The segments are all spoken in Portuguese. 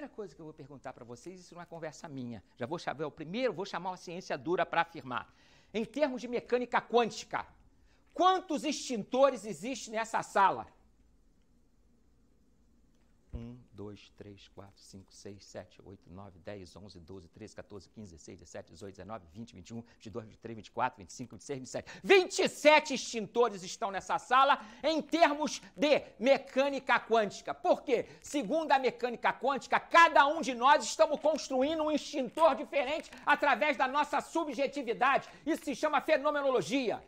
primeira coisa que eu vou perguntar para vocês, isso não é conversa minha, já vou chamar, vou chamar uma ciência dura para afirmar. Em termos de mecânica quântica, quantos extintores existem nessa sala? 1, 2, 3, 4, 5, 6, 7, 8, 9, 10, 11, 12, 13, 14, 15, 16, 17, 18, 19, 20, 21, 22, 23, 24, 25, 26, 27. 27 extintores estão nessa sala em termos de mecânica quântica. Por quê? Segundo a mecânica quântica, cada um de nós estamos construindo um extintor diferente através da nossa subjetividade. Isso se chama fenomenologia.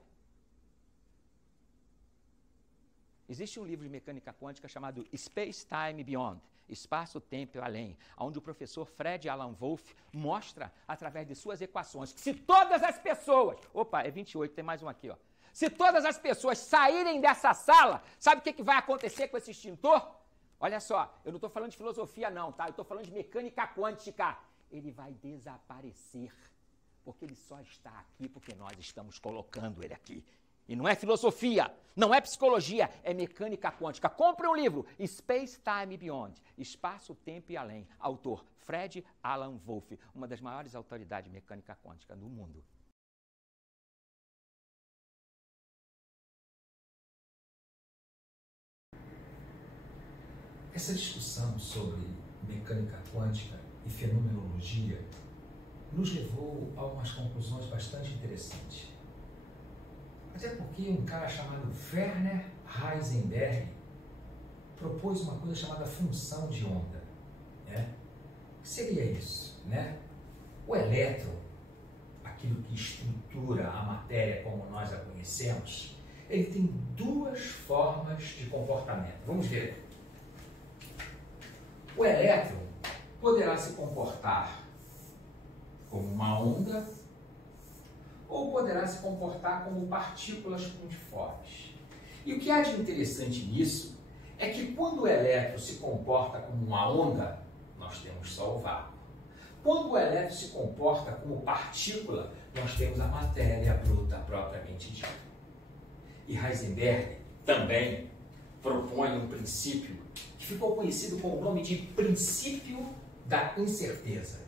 Existe um livro de mecânica quântica chamado Space Time Beyond, Espaço, Tempo e Além, onde o professor Fred Alan Wolf mostra, através de suas equações, que se todas as pessoas... Opa, é 28, tem mais um aqui, ó. Se todas as pessoas saírem dessa sala, sabe o que vai acontecer com esse extintor? Olha só, eu não estou falando de filosofia não, tá? Eu estou falando de mecânica quântica. Ele vai desaparecer, porque ele só está aqui porque nós estamos colocando ele aqui. E não é filosofia, não é psicologia, é mecânica quântica. Compre um livro, Space Time Beyond, Espaço, Tempo e Além. Autor, Fred Alan Wolf, uma das maiores autoridades de mecânica quântica do mundo. Essa discussão sobre mecânica quântica e fenomenologia nos levou a umas conclusões bastante interessantes. Até porque um cara chamado Werner Heisenberg propôs uma coisa chamada função de onda. Né? O que seria isso? Né? O elétron, aquilo que estrutura a matéria como nós a conhecemos, ele tem duas formas de comportamento. Vamos ver. O elétron poderá se comportar como uma onda ou poderá se comportar como partículas pontiformes. E o que há de interessante nisso é que quando o elétron se comporta como uma onda, nós temos só o vácuo. Quando o elétron se comporta como partícula, nós temos a matéria bruta propriamente dita. E Heisenberg também propõe um princípio que ficou conhecido com o nome de princípio da incerteza.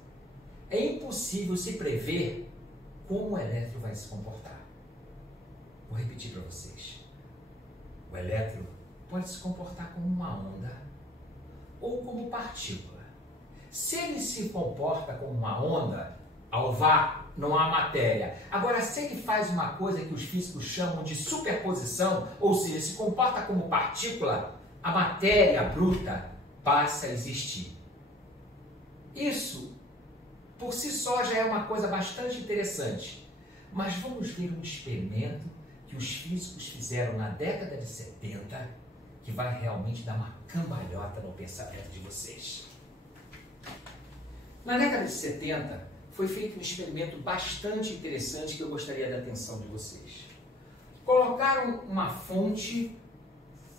É impossível se prever como o elétron vai se comportar. Vou repetir para vocês. O elétron pode se comportar como uma onda ou como partícula. Se ele se comporta como uma onda, ao vácuo não há matéria. Agora, se ele faz uma coisa que os físicos chamam de superposição, ou seja, se comporta como partícula, a matéria bruta passa a existir. Isso por si só já é uma coisa bastante interessante, mas vamos ver um experimento que os físicos fizeram na década de 70 que vai realmente dar uma cambalhota no pensamento de vocês. Na década de 70 foi feito um experimento bastante interessante que eu gostaria da atenção de vocês. Colocaram uma fonte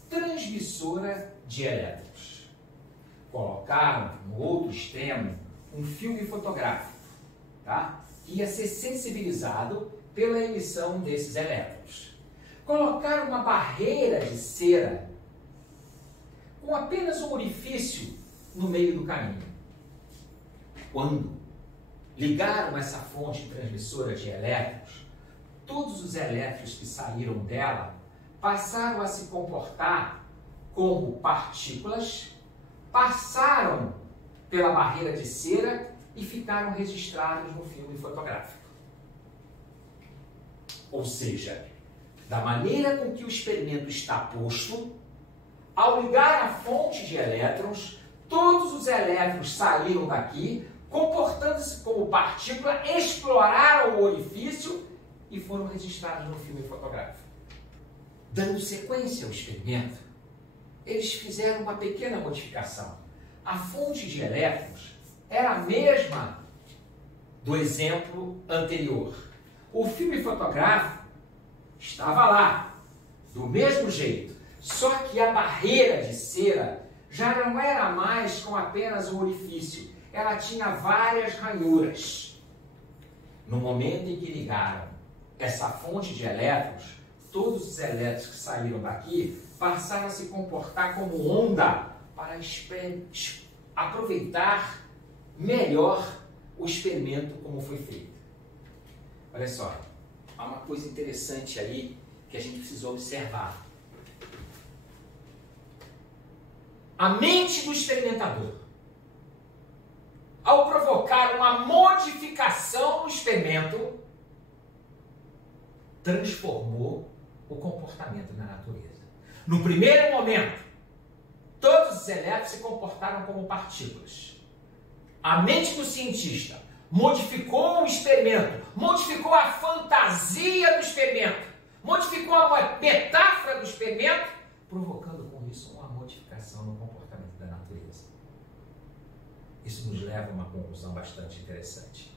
transmissora de elétrons. Colocaram no outro extremo um filme fotográfico, tá? Que ia ser sensibilizado pela emissão desses elétrons. Colocaram uma barreira de cera com apenas um orifício no meio do caminho. Quando ligaram essa fonte transmissora de elétrons, todos os elétrons que saíram dela passaram a se comportar como partículas, passaram pela barreira de cera e ficaram registrados no filme fotográfico. Ou seja, da maneira com que o experimento está posto, ao ligar a fonte de elétrons, todos os elétrons saíram daqui, comportando-se como partícula, exploraram o orifício e foram registrados no filme fotográfico. Dando sequência ao experimento, eles fizeram uma pequena modificação. A fonte de elétrons era a mesma do exemplo anterior. O filme fotográfico estava lá, do mesmo jeito, só que a barreira de cera já não era mais com apenas um orifício, ela tinha várias ranhuras. No momento em que ligaram essa fonte de elétrons, todos os elétrons que saíram daqui passaram a se comportar como onda para aproveitar melhor o experimento como foi feito. Olha só, há uma coisa interessante aí que a gente precisa observar. A mente do experimentador, ao provocar uma modificação no experimento, transformou o comportamento da natureza. No primeiro momento, todos os elétrons se comportaram como partículas. A mente do cientista modificou o experimento, modificou a fantasia do experimento, modificou a metáfora do experimento, provocando com isso uma modificação no comportamento da natureza. Isso nos leva a uma conclusão bastante interessante.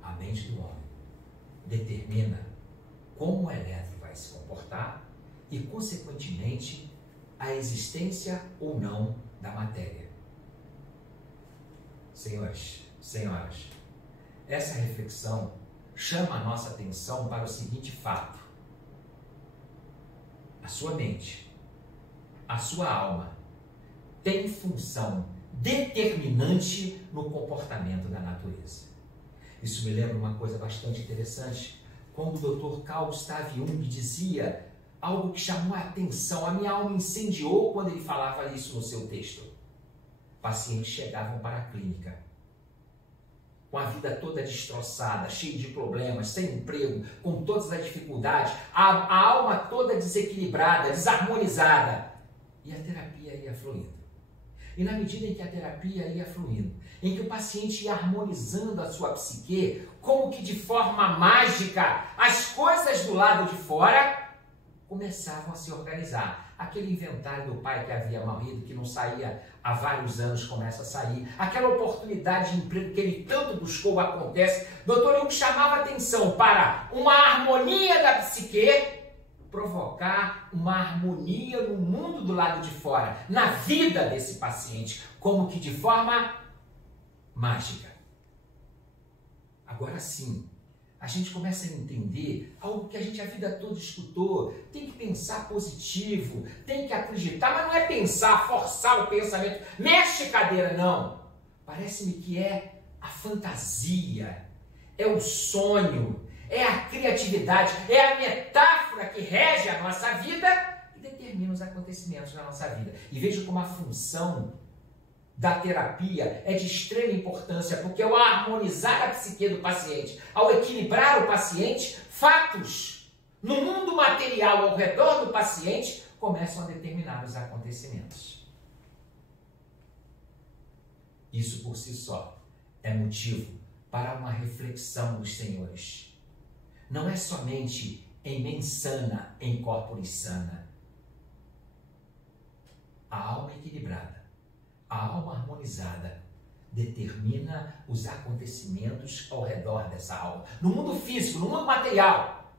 A mente do homem determina como o elétron vai se comportar e, consequentemente, a existência ou não da matéria. Senhores, senhoras, essa reflexão chama a nossa atenção para o seguinte fato: a sua mente, a sua alma, tem função determinante no comportamento da natureza. Isso me lembra uma coisa bastante interessante, quando o Dr. Carl Gustav Jung dizia algo que chamou a atenção, a minha alma incendiou quando ele falava isso no seu texto. Pacientes chegavam para a clínica com a vida toda destroçada, cheia de problemas, sem emprego, com todas as dificuldades, a alma toda desequilibrada, desarmonizada. E a terapia ia fluindo. E na medida em que a terapia ia fluindo, em que o paciente ia harmonizando a sua psique, como que de forma mágica, as coisas do lado de fora começavam a se organizar. Aquele inventário do pai que havia morrido, que não saía há vários anos, começa a sair. Aquela oportunidade de emprego que ele tanto buscou acontece. Dr. Jung chamava atenção para uma harmonia da psique, provocar uma harmonia no mundo do lado de fora, na vida desse paciente, como que de forma mágica. Agora sim, a gente começa a entender algo que a gente a vida toda escutou. Tem que pensar positivo, tem que acreditar, mas não é pensar, forçar o pensamento, mexe cadeira, não. Parece-me que é a fantasia, é o sonho, é a criatividade, é a metáfora que rege a nossa vida e determina os acontecimentos na nossa vida. E veja como a função da terapia é de extrema importância, porque ao harmonizar a psique do paciente, ao equilibrar o paciente, fatos no mundo material ao redor do paciente começam a determinar os acontecimentos. Isso por si só é motivo para uma reflexão dos senhores. Não é somente em mens sana, em corporis sana. A alma equilibrada, a alma harmonizada determina os acontecimentos ao redor dessa alma. No mundo físico, no mundo material.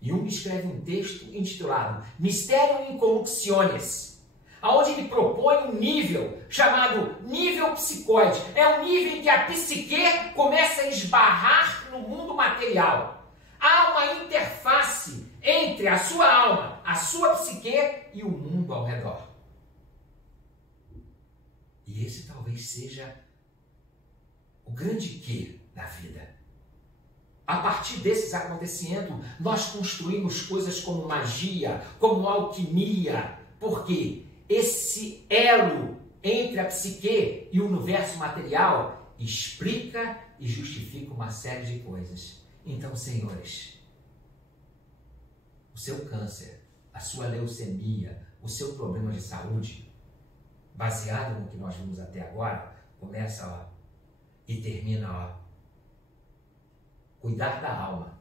Jung escreve um texto intitulado Mysterium Inconnuxiones, onde ele propõe um nível chamado nível psicoide. É um nível em que a psique começa a esbarrar no mundo material. Há uma interface entre a sua alma, a sua psique e o mundo ao redor. E esse talvez seja o grande quê da vida. A partir desses acontecimentos, nós construímos coisas como magia, como alquimia. Por quê? Esse elo entre a psique e o universo material explica e justifica uma série de coisas. Então, senhores, o seu câncer, a sua leucemia, o seu problema de saúde, baseado no que nós vimos até agora, começa e termina cuidar da alma,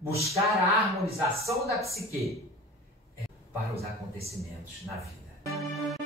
buscar a harmonização da psique para os acontecimentos na vida.